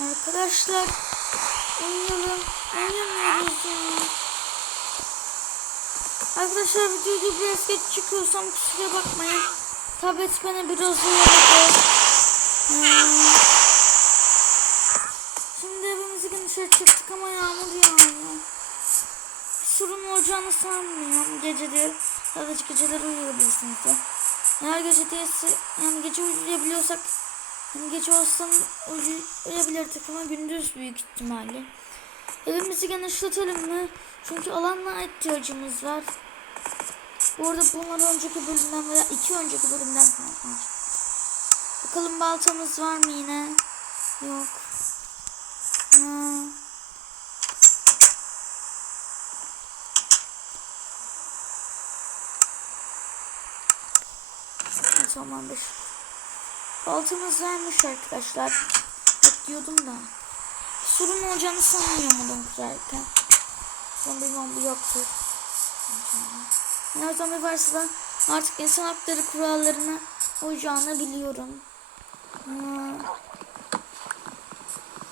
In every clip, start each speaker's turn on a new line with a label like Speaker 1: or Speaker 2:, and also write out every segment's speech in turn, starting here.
Speaker 1: Arkadaşlar uyuyalım. Uyuyamıyoruz ya. Arkadaşlar videoda biraz geç çıkıyorsam kusura bakmayın. Tablet beni biraz uyardı. Hmm. Şimdi evimizi gün dışarı çıktık ama yağmur yağıyor. Bir sorun olacağını sanmıyorum. Gece değil. Sadece geceleri uyuyabilirsiniz de. Eğer gece değilse yani gece uyuyabiliyorsak gece olsam uyu- uyuyabilirdik ama gündüz büyük ihtimalle. Evimizi genişletelim mi? Çünkü alanla ihtiyacımız var. Bu arada bunlar önceki bölümden veya iki önceki bölümden kalmış. Bakalım baltamız var mı yine? Yok. Zaman bir baltamız varmış arkadaşlar. Diyordum da. Sorun olacağını sanmıyorum adam kurarken. Son bilmem bu yoktur. Eğer zombi varsa da artık insan hakları kurallarına uyacağını biliyorum. Ha.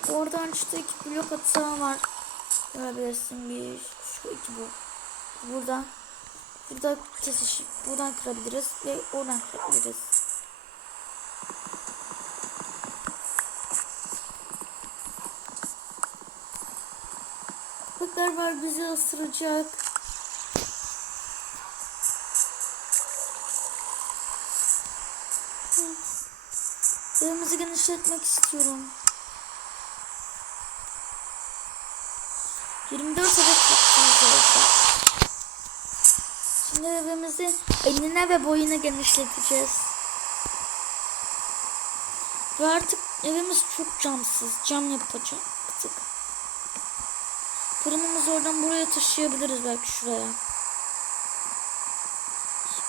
Speaker 1: Oradan işte iki blok hata var. Görebilirsin bir, şu iki bu. Burada. Burada kesişip buradan kırabiliriz ve oradan kırabiliriz. Var bizi ısıracak. Evimizi genişletmek istiyorum. 24 adet kapımız olacak. Şimdi evimizi enine ve boyuna genişleteceğiz. Ve artık evimiz çok camsız. Cam yapacaktık. Fırınımızı oradan buraya taşıyabiliriz belki şuraya.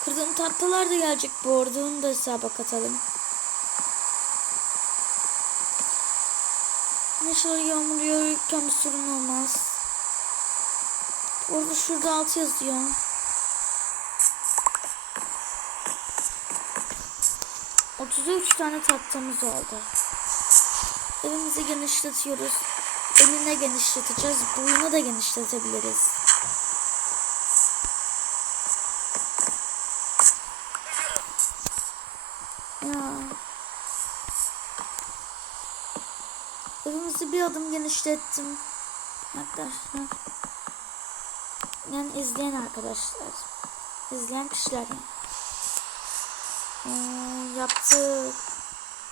Speaker 1: Kırdığım tahtalar da gelecek bu arada. Onu da hesaba katalım. Neşeli yağmur yağarken bir sorun olmaz. Orada şurada altı yazıyor. Otuz üç tane tahtamız oldu. Evimizi genişletiyoruz. Enine genişleteceğiz. Boyunu da genişletebiliriz. Ya. Evimizi bir adım genişlettim. Arkadaşlar. Yani izleyen arkadaşlar. İzleyen kişiler. Ee, yaptık.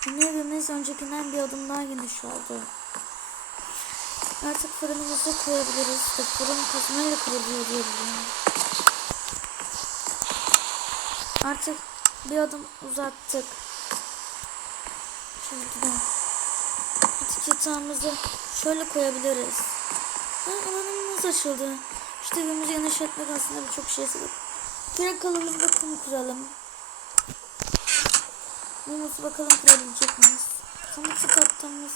Speaker 1: Yine evimiz öncekinden bir adım daha geniş oldu. Artık fırınımızı koyabiliriz. De fırın kazmayla kırılıyor diye. Artık bir adım uzattık. Şuradan. Artık yatağımızı şöyle koyabiliriz. Ha, alanımız açıldı. İşte evimizi genişletmek aslında birçok şey sebep. Direkt alalım ve kum kuralım. Mumumuzu bakalım kurabilecek miyiz? Sonra çıkarttığımız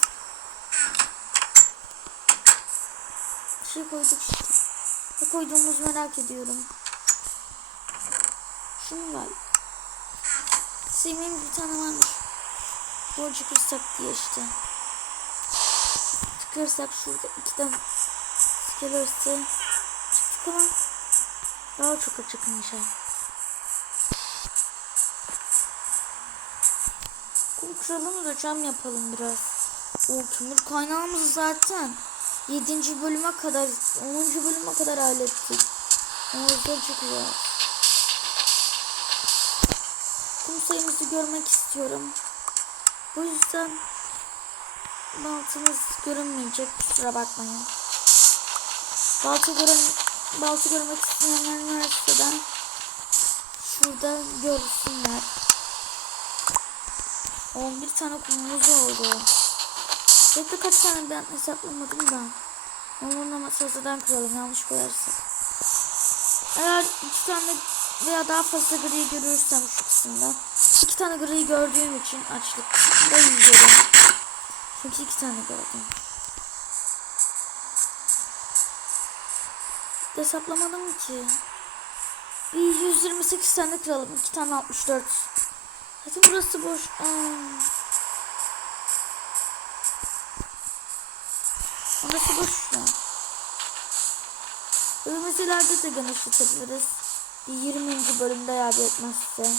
Speaker 1: şey koyduk işte. Ne koyduğumuzu merak ediyorum. Şunu var. Sevmeyin bir tane varmış. Borcu kırsak diye işte. Çıkarsak şurada iki tane gelirse çıktık ama daha çok açık inşallah. Kum kıralım da yapalım biraz. O kömür kaynağımız zaten 7. bölüme kadar 10. bölüme kadar hallettik. O yüzden çok güzel. Kum sayımızı görmek istiyorum. Bu yüzden baltımız görünmeyecek. Kusura bakmayın. Balta görün balta görmek isteyenler varsa da şurada görsünler. 11 tane kumumuz oldu. Bekle kaç tane ben hesaplamadım da. Onunla masadan kıralım yanlış koyarsak. Eğer iki tane veya daha fazla gri görürsem şu kısımda. iki tane gri gördüğüm için açlıkta yiyorum. Çünkü iki tane gördüm. Hesaplamadım ki. Bir 128 tane kıralım. 2 tane 64. Zaten burası boş. Aa. Burası boş. Evimizi ileride de genişletebiliriz. Bir 20. bölümde yardım etmezse.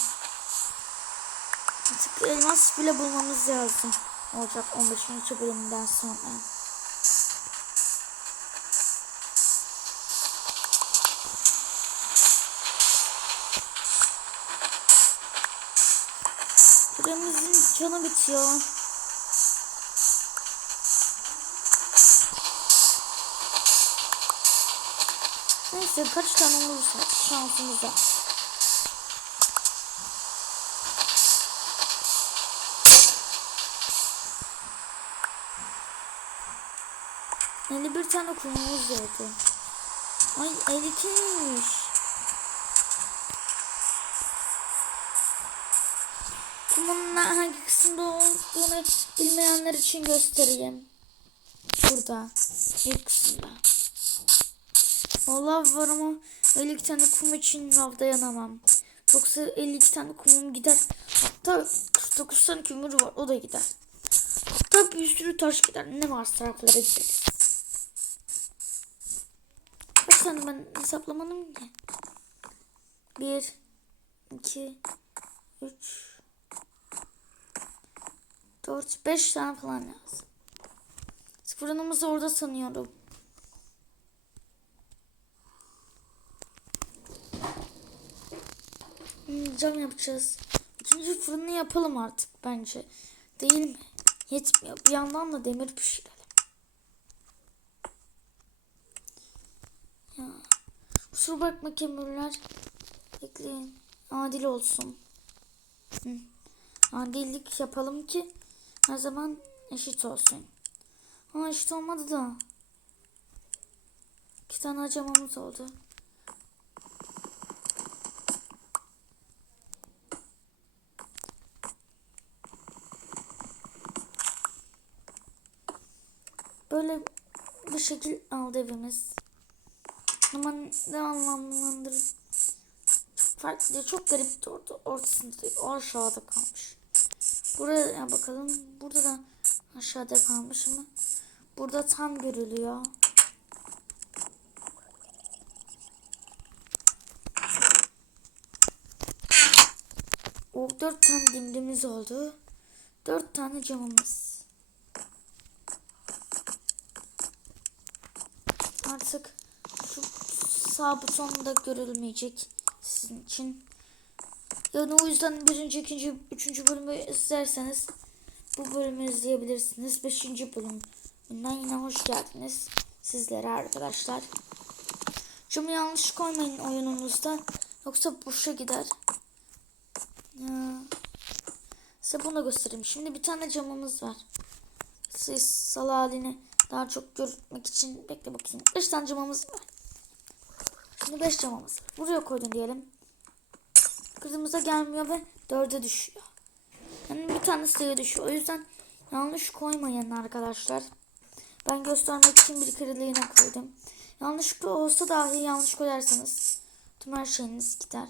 Speaker 1: Artık elmas bile bulmamız lazım. Olacak 15. bölümden sonra. Süremizin canı bitiyor. Neyse kaç tane olursa şansımıza. Elli bir tane kumumuz oldu. Ay 52'ymiş. Kumunun hangi kısımda olduğunu bilmeyenler için göstereyim. Burada. İlk kısımda. Lav var ama 52 tane kum için lav dayanamam. Yoksa 52 tane kumum gider. Hatta 49 tane kömür var o da gider. Hatta bir sürü taş gider. Ne varsa taraflara gideriz. Kaç tane ben hesaplamadım ki. 1 2 3 4 5 tane falan lazım. Fırınımızı orada sanıyorum. Cam yapacağız. İkinci fırını yapalım artık bence. Değil mi? Yetmiyor. Bir yandan da demir pişirelim. Ya. Kusura bakma kömürler. Bekleyin. Adil olsun. Hı. Adillik yapalım ki her zaman eşit olsun. Ha eşit olmadı da. İki tane acamamız oldu. Böyle bir şekil aldı evimiz. Ama ne anlamlandır? Çok farklı, çok garip orada ortasında aşağıda kalmış. Buraya bakalım. Burada da aşağıda kalmış ama burada tam görülüyor. O dört tane dimdimiz oldu. Dört tane camımız. Artık şu sağ buton da görülmeyecek sizin için. Yani o yüzden birinci, ikinci, üçüncü bölümü izlerseniz bu bölümü izleyebilirsiniz. Beşinci bölümünden yine hoş geldiniz sizlere arkadaşlar. Camı yanlış koymayın oyununuzda. Yoksa boşa gider. Ya. Size bunu da göstereyim. Şimdi bir tane camımız var. Siz sal halini daha çok görmek için bekle bakayım. 5 tane camımız var. Şimdi 5 camımız var. Buraya koydum diyelim. Kırmızı gelmiyor ve 4'e düşüyor. Yani bir tane sayı düşüyor. O yüzden yanlış koymayın arkadaşlar. Ben göstermek için bir kırılığına koydum. Yanlışlıkla olsa dahi yanlış koyarsanız tüm her şeyiniz gider.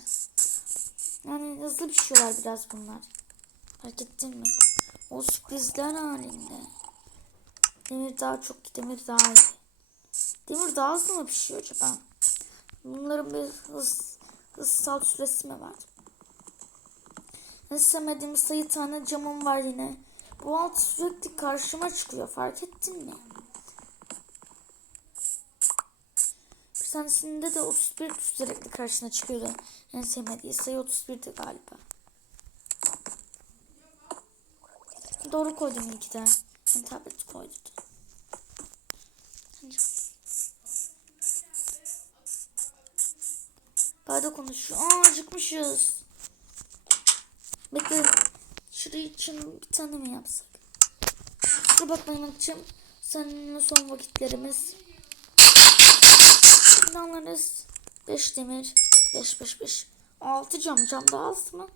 Speaker 1: Yani hızlı pişiyorlar biraz bunlar. Fark ettin mi? O sürprizler halinde. Demir daha çok, demir daha iyi. Demir daha hızlı mı pişiyor acaba? Bunların bir hız, hızsal süresi mi var? İstemediğim sayı tane camım var yine. Bu alt sürekli karşıma çıkıyor. Fark ettin mi? Bir tanesinde de 31 sürekli karşına çıkıyordu. En sevmediği sayı 31'di galiba. Doğru koydum iki de. Ben tablet koydum. Bayda konuşuyor. Aa acıkmışız. Bekle. Şurayı için bir tane mi yapsak? Kusura bakmayın için seninle son vakitlerimiz. Şimdi alırız. 5 demir. 5 5 5. 6 cam. Cam daha az mı?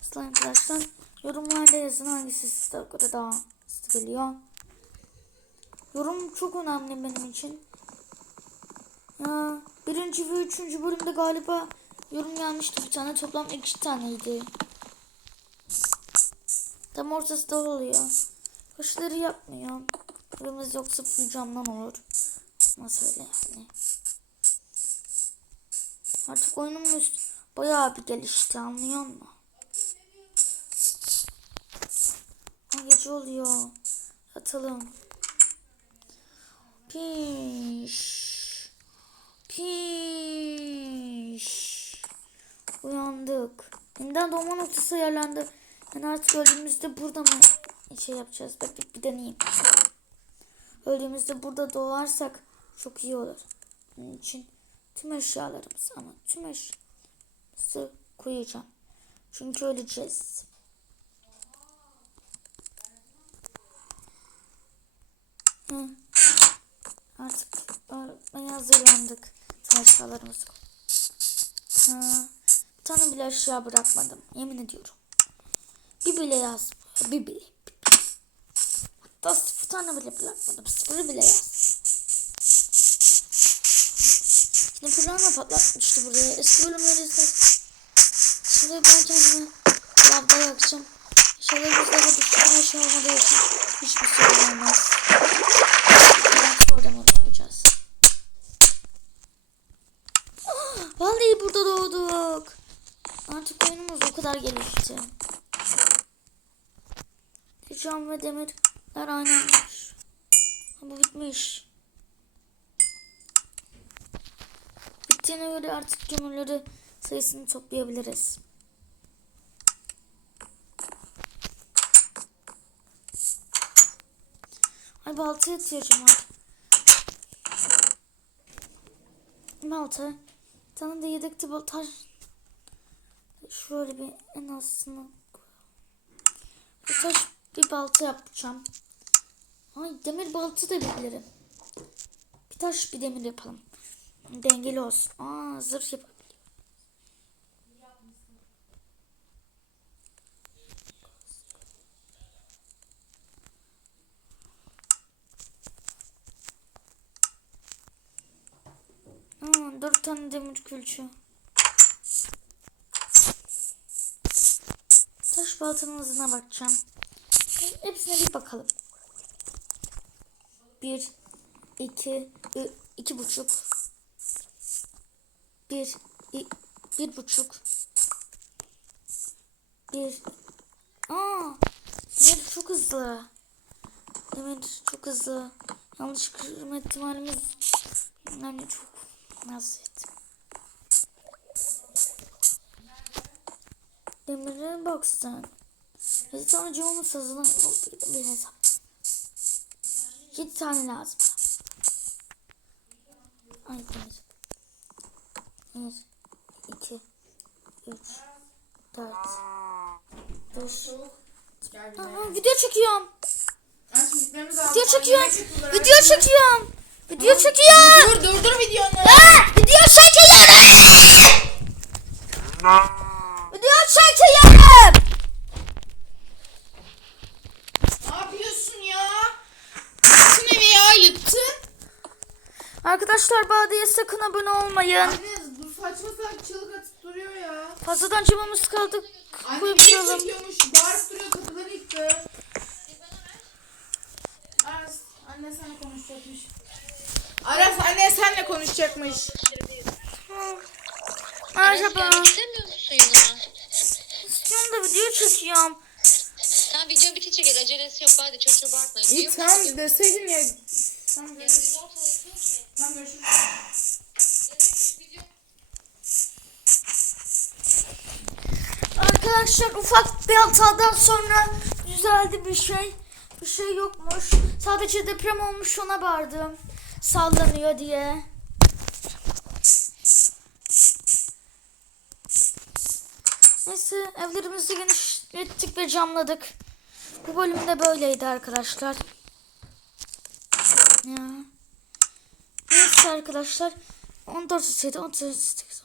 Speaker 1: Aslan arkadaşlar. Yorumlarda yazın hangisi size göre daha hızlı geliyor. Yorum çok önemli benim için. Ya, birinci ve üçüncü bölümde galiba yorum gelmişti bir tane. Toplam iki taneydi. Tam ortası da oluyor. Başları yapmıyor. Evimiz yoksa camdan olur. Nasıl öyle yani. Artık oyunumuz bayağı bir gelişti anlıyor musun? Ha, gece oluyor. Yatalım. Piş. Piş. Uyandık. Yeniden doğma noktası ayarlandı. Yani artık öldüğümüzde burada mı şey yapacağız? Bak bir deneyeyim. Öldüğümüzde burada doğarsak çok iyi olur. Bunun için tüm eşyalarımız ama tüm eşyalarımızı koyacağım. Çünkü öleceğiz. Hı. Artık öğretmeye hazırlandık. Koy. Ha. Bir bile eşya bırakmadım. Yemin ediyorum. Bir bile yaz. Bir bile. Hatta sıfır tane bile bırakmadım. Sıfırı bile yaz. Şimdi planla patlatmıştı buraya. Eski bölümleri izle. Şimdi ben kendime lavda yakacağım. İnşallah bizlere düştüğüm eşya olmadığı için hiçbir sorun olmaz. Ben orada mı oynayacağız? Vallahi burada doğduk. Artık oyunumuz o kadar gelişti. Cam ve demirler aynıymış. Ha, Bu bitmiş. Bittiğine göre artık kömürleri sayısını toplayabiliriz. Ay baltaya ihtiyacım var. Balta. Bir tane de balta. Şöyle bir en azından. Bir taş bir balta yapacağım. Ay demir balta da bilirim. Bir taş bir demir yapalım. Dengeli olsun. Aa zırh yapabiliyorum. Aa, dört külçü. Taş baltanın hızına bakacağım. Hepsine bir bakalım. Bir, iki, ü- iki buçuk. Bir, i- bir buçuk. Bir. Aa, Demir çok hızlı. Demir çok hızlı. Yanlış kırma ihtimalimiz yani çok nasıl ettim. Bak sen. Yedi tane camımız hazırlan oldu bir hesap. Yedi tane lazım. Ay demir. Bir, iki, üç, dört, beş.
Speaker 2: Gel bize.
Speaker 1: Aa, video çekiyorum. Video çekiyorum. Video çekiyorum. Video çekiyorum.
Speaker 2: Dur dur dur videonu.
Speaker 1: Aa, video çekiyorum. Video çekiyorum.
Speaker 2: Ne yapıyorsun ya? Yıktın evi ya yıktın.
Speaker 1: Arkadaşlar Bade'ye sakın abone olmayın.
Speaker 2: Anne bu saçma sapan çığlık atıp duruyor ya.
Speaker 1: Fazladan camımız kaldı.
Speaker 2: Anne
Speaker 1: Koyup
Speaker 2: video
Speaker 1: duralım.
Speaker 2: çekiyormuş. Bağırıp duruyor kapıları yıktı. Aras anne seninle konuşacakmış. Aras anne seninle konuşacakmış.
Speaker 1: Merhaba.
Speaker 3: İstemiyor musun yanıma?
Speaker 1: İstiyorum da video çekiyorum.
Speaker 3: Tamam video bitince gel acelesi yok hadi çocuğu bağırtma.
Speaker 2: İyi tamam deseydin ya. Tamam
Speaker 3: Ya
Speaker 2: görüşürüz.
Speaker 3: biz ortada yapıyoruz ki.
Speaker 1: Arkadaşlar ufak bir hatadan sonra düzeldi bir şey. Bir şey yokmuş. Sadece deprem olmuş ona bağırdım. Sallanıyor diye. Neyse evlerimizi genişlettik ve camladık. Bu bölümde böyleydi arkadaşlar. Ya. Arkadaşlar. 14 17 18 19